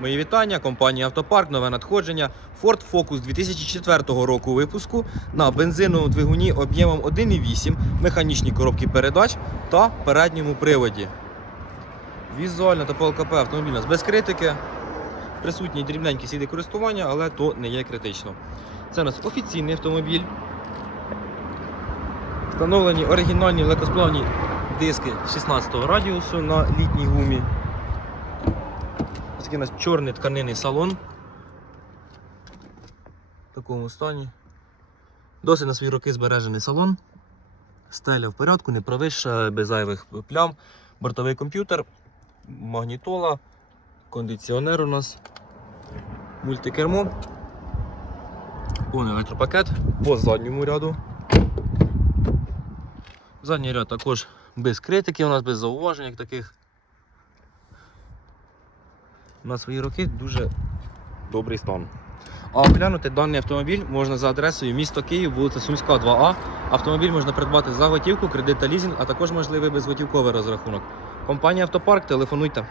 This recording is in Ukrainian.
Мої вітання, компанія Автопарк, нове надходження. Ford Focus 2004 року випуску на бензиновому двигуні об'ємом 1,8, механічній коробці передач та передньому приводі. Візуально та по ЛКП автомобіль у нас без критики. Присутні дрібненькі сліди користування, але то не є критично. Це у нас офіційний автомобіль. Встановлені оригінальні легкосплавні диски 16 радіусу на літній гумі. Такий у нас чорний тканинний салон. В такому стані. Досить на свої роки збережений салон. Стеля в порядку, не провища, без зайвих плям. Бортовий комп'ютер, магнітола, кондиціонер у нас, мультикермо, повний електропакет по задньому ряду. Задній ряд також без критики, у нас без зауважень як таких. На свої роки дуже добрий стан. А оглянути даний автомобіль можна за адресою місто Київ, вулиця Сумська, 2А. Автомобіль можна придбати за готівку, кредит та лізинг, а також можливий безготівковий розрахунок. Компанія Автопарк, телефонуйте.